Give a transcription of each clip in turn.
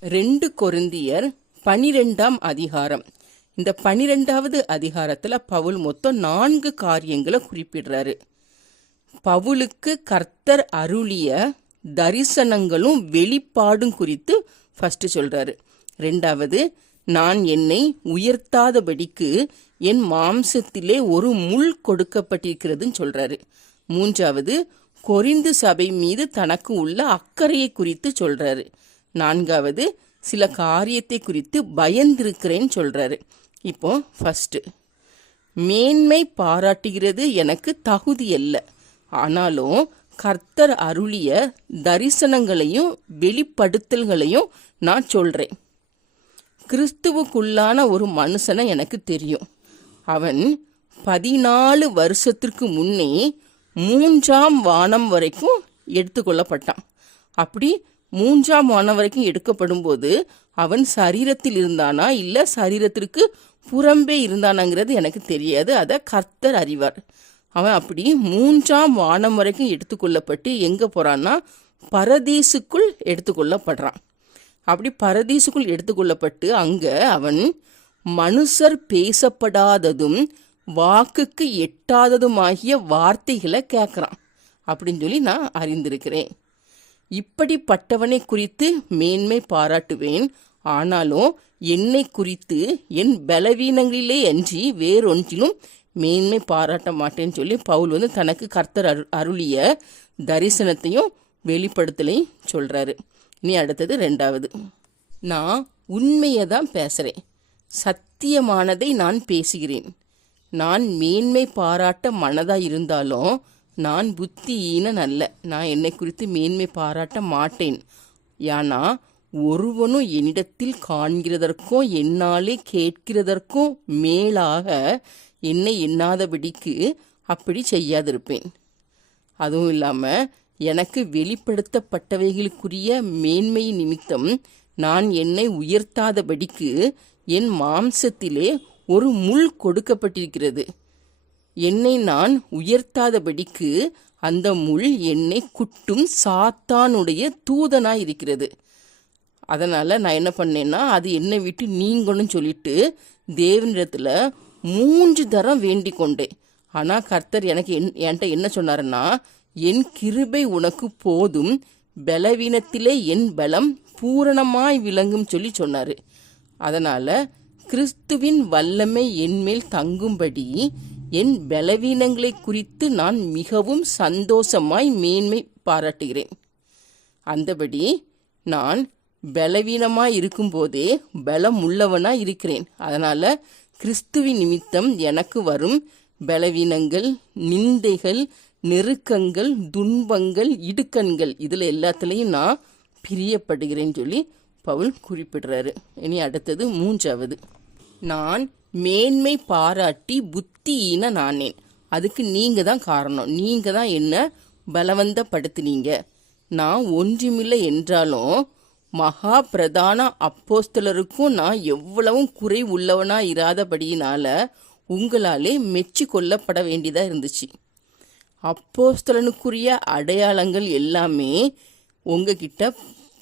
ரெண்டு கொருந்தியர் பனிரெண்டாம் அதிகாரம். இந்த பனிரெண்டாவது அதிகாரத்துல பவுல் மொத்தம் நான்கு காரியங்களை குறிப்பிடுறாரு. பவுலுக்கு கர்த்தர் அருளிய தரிசனங்களும் வெளிப்பாடும் குறித்து ஃபர்ஸ்ட் சொல்றாரு. ரெண்டாவது நான் என்னை உயர்த்தாதபடிக்கு என் மாம்சத்திலே ஒரு முள் கொடுக்கப்பட்டிருக்கிறதுன்னு சொல்றாரு. மூன்றாவது கொரிந்து சபை மீது தனக்கு உள்ள அக்கறையை குறித்து சொல்றாரு. நான்காவது சில காரியத்தை குறித்து பயந்திருக்கிறேன்னு சொல்கிறாரு இப்போ ஃபஸ்ட்டு மேன்மை பாராட்டுகிறது எனக்கு தகுதி அல்ல. ஆனாலும் கர்த்தர் அருளிய தரிசனங்களையும் வெளிப்படுத்தல்களையும் நான் சொல்கிறேன் கிறிஸ்துவுக்குள்ளான ஒரு மனுஷனை எனக்கு தெரியும். அவன் பதினாலு வருஷத்திற்கு முன்னே மூன்றாம் வானம் வரைக்கும் எடுத்துக்கொள்ளப்பட்டான். அப்படி மூன்றாம் வானம் வரைக்கும் எடுக்கப்படும்போது அவன் சரீரத்தில் இருந்தானா? இல்லை சரீரத்திற்கு புறம்பே இருந்தானாங்கிறது எனக்கு தெரியாது. அதை கர்த்தர் அறிவார். அவன் அப்படி மூன்றாம் வானம் வரைக்கும் எடுத்துக்கொள்ளப்பட்டு எங்கே போகிறான்னா பரதீசுக்குள் எடுத்துக்கொள்ளப்படுறான். அப்படி பரதீசுக்குள் எடுத்துக்கொள்ளப்பட்டு அங்கே அவன் மனுஷர் பேசப்படாததும் வாக்குக்கு எட்டாததுமாகிய வார்த்தைகளை கேட்குறான் அப்படின்னு சொல்லி நான் அறிந்திருக்கிறேன். இப்படிப்பட்டவனை குறித்து மேன்மை பாராட்டுவேன். ஆனாலும் என்னை குறித்து என் பலவீனங்களிலே அன்றி வேறொன்றிலும் மேன்மை பாராட்ட மாட்டேன்னு சொல்லி பவுல் வந்து தனக்கு கர்த்தர் அரு அருளிய தரிசனத்தையும் வெளிப்படுத்தலையும் சொல்கிறாரு இனி அடுத்தது ரெண்டாவது. நான் உண்மையை தான் பேசுகிறேன் சத்தியமானதை நான் பேசுகிறேன். நான் மேன்மை பாராட்ட மனதாக இருந்தாலும் நான் புத்தியீனன் அல்ல நான் என்னை குறித்து மேன்மை பாராட்ட மாட்டேன். யானா ஒருவனும் என்னிடத்தில் காண்கிறதற்கும் என்னாலே கேட்கிறதற்கும் மேலாக என்னை எண்ணாதபடிக்கு அப்படி செய்யாதிருப்பேன். அதுவும் இல்லாமல் எனக்கு வெளிப்படுத்தப்பட்டவைகளுக்குரிய மேன்மை நிமித்தம் நான் என்னை உயர்த்தாதபடிக்கு என் மாம்சத்திலே ஒரு முள் கொடுக்கப்பட்டிருக்கிறது. என்னை நான் உயர்த்தாதபடிக்கு அந்த முள் என்னை குட்டும் சாத்தானுடைய தூதனாய் இருக்கிறது அதனால் நான் என்ன பண்ணேன்னா அது என்னை விட்டு நீங்கணும்னு சொல்லிட்டு தேவனிடத்தில் மூன்று தரம் வேண்டிக் கொண்டேன். ஆனால் கர்த்தர் எனக்கு என் என்கிட்ட என்ன சொன்னாருன்னா என் கிருபை உனக்கு போதும் பலவீனத்திலே என் பலம் பூரணமாய் விளங்கும் சொல்லி சொன்னார். அதனால் கிறிஸ்துவின் வல்லமை என்மேல் தங்கும்படி என் பலவீனங்களை குறித்து நான் மிகவும் சந்தோஷமாய் மேன்மை பாராட்டுகிறேன். அந்தபடி நான் பலவீனமாய் இருக்கும்போதே பலம் உள்ளவனாய் இருக்கிறேன். அதனால் கிறிஸ்துவின் நிமித்தம் எனக்கு வரும் பலவீனங்கள் நிந்தைகள் நெருக்கங்கள் துன்பங்கள் இடுக்கண்கள் இதில் எல்லாத்துலேயும் நான் பிரியப்படுகிறேன்னு சொல்லி பவுல் குறிப்பிடுறாரு. இனி அடுத்தது மூன்றாவது. நான் மேன்மை பாராட்டி புத்தியின நானேன். அதுக்கு நீங்க தான் காரணம். நீங்க தான் என்ன பலவந்தப்படுத்தினீங்க? நான் ஒன்றுமில்லை என்றாலும் மகா பிரதான அப்போஸ்தலருக்கும் நான் எவ்வளவும் குறை உள்ளவனா இராதபடியினால உங்களாலே மெச்சு கொள்ளப்பட வேண்டியதா இருந்துச்சு. அப்போஸ்தலனுக்குரிய அடையாளங்கள் எல்லாமே உங்ககிட்ட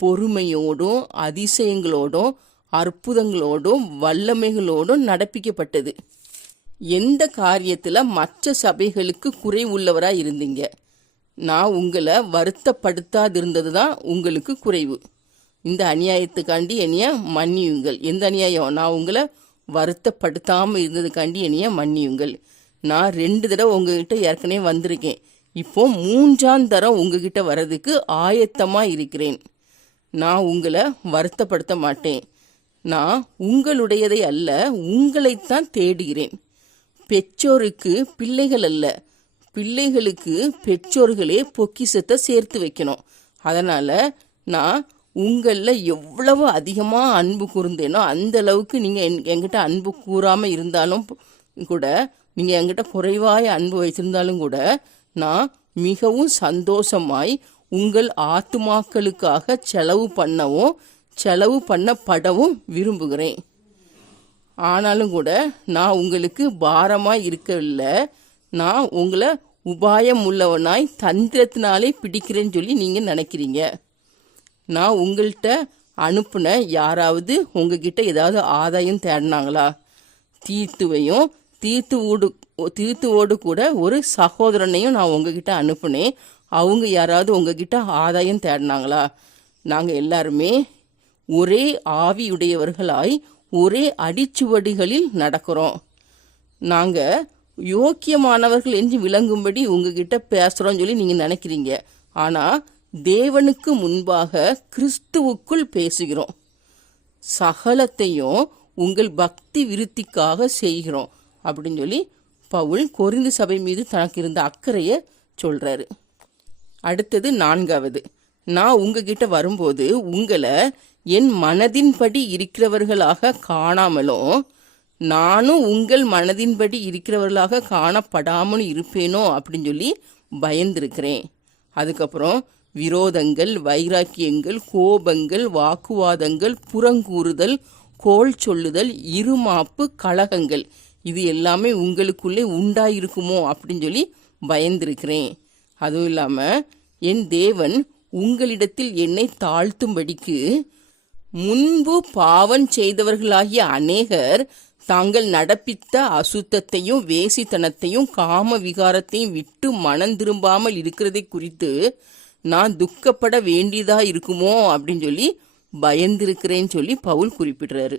பொறுமையோடும் அதிசயங்களோடும் அற்புதங்களோடும் வல்லமைகளோடும் நடப்பிக்கப்பட்டது. எந்த காரியத்தில் மற்ற சபைகளுக்கு குறை உள்ளவராக இருந்தீங்க? நான் உங்களை வருத்தப்படுத்தாதிருந்தது தான் உங்களுக்கு குறைவு. இந்த அநியாயத்துக்காண்டி என்னைய மன்னியுங்கள். எந்த அநியாயம்? நான் உங்களை வருத்தப்படுத்தாமல் இருந்ததுக்காண்டி என்னைய மன்னியுங்கள். நான் ரெண்டு தடவை உங்ககிட்ட ஏற்கனவே வந்திருக்கேன். இப்போ மூன்றாம் தரம் உங்ககிட்ட வர்றதுக்கு ஆயத்தமாக இருக்கிறேன். நான் உங்களை வருத்தப்படுத்த மாட்டேன். நான் உங்களுடையதை அல்ல உங்களைத்தான் தேடுகிறேன். பெற்றோருக்கு பிள்ளைகள் அல்ல பிள்ளைகளுக்கு பெற்றோர்களே பொக்கிஷத்தை சேர்த்து வைக்கணும். அதனால் நான் உங்களில் எவ்வளவு அதிகமாக அன்பு கூர்ந்தேனோ அந்த அளவுக்கு நீங்கள் என் என்கிட்ட அன்பு கூறாமல் இருந்தாலும் கூட நீங்கள் என்கிட்ட குறைவாய அன்பு வைத்திருந்தாலும் கூட நான் மிகவும் சந்தோஷமாய் உங்கள் ஆத்துமாக்களுக்காக செலவு பண்ணவும் செலவு பண்ணப்படவும் விரும்புகிறேன். ஆனாலும் கூட நான் உங்களுக்கு பாரமாக இருக்கவில்லை. நான் உங்களை உபாயம் உள்ளவனாய் தந்திரத்தினாலே பிடிக்கிறேன்னு சொல்லி நீங்கள் நினைக்கிறீங்க. நான் உங்கள்கிட்ட அனுப்புன யாராவது உங்ககிட்ட ஏதாவது ஆதாயம் தேடினாங்களா? தீத்துவையும் ஓடு தீத்துவோடு கூட ஒரு சகோதரனையும் நான் உங்ககிட்ட அனுப்புனேன். அவங்க யாராவது உங்ககிட்ட ஆதாயம் தேடினாங்களா? நாங்கள் எல்லாருமே ஒரே ஆவியுடையவர்களாய் ஒரே அடிச்சுவடிகளில் நடக்கிறோம். நாங்கள் யோக்கியமானவர்கள் என்று விளங்கும்படி உங்ககிட்ட பேசுகிறோம்னு சொல்லி நீங்கள் நினைக்கிறீங்க. ஆனால் தேவனுக்கு முன்பாக கிறிஸ்துவுக்குள் பேசுகிறோம். சகலத்தையும் உங்கள் பக்தி விருத்திக்காக செய்கிறோம். அப்படின்னு சொல்லி பவுல் கொரிந்து சபை மீது தனக்கு இருந்த அக்கறையை சொல்றாரு. அடுத்தது நான்காவது. நான் உங்ககிட்ட வரும்போது உங்களை என் மனதின்படி இருக்கிறவர்களாக காணாமலும் நானும் உங்கள் மனதின்படி இருக்கிறவர்களாக காணப்படாமலும் இருப்பேனோ அப்படின்னு சொல்லி பயந்திருக்கிறேன். அதுக்கப்புறம் விரோதங்கள் வைராக்கியங்கள் கோபங்கள் வாக்குவாதங்கள் புறங்கூறுதல் கோல் சொல்லுதல் இருமாப்பு கழகங்கள் இது எல்லாமே உங்களுக்குள்ளே உண்டாயிருக்குமோ அப்படின்னு சொல்லி பயந்திருக்கிறேன். அதுவும் இல்லாமல் என் தேவன் உங்களிடத்தில் என்னை தாழ்த்தும்படிக்கு முன்பு பாவம் செய்தவர்களாகிய அநேகர் தாங்கள் நடப்பித்த அசுத்தத்தையும் வேசித்தனத்தையும் காம விகாரத்தையும் விட்டு மனம் திரும்பாமல் இருக்கிறதை குறித்து நான் துக்கப்பட வேண்டியதா இருக்குமோ அப்படின்னு சொல்லி பயந்திருக்கிறேன்னு சொல்லி பவுல் குறிப்பிடுறாரு.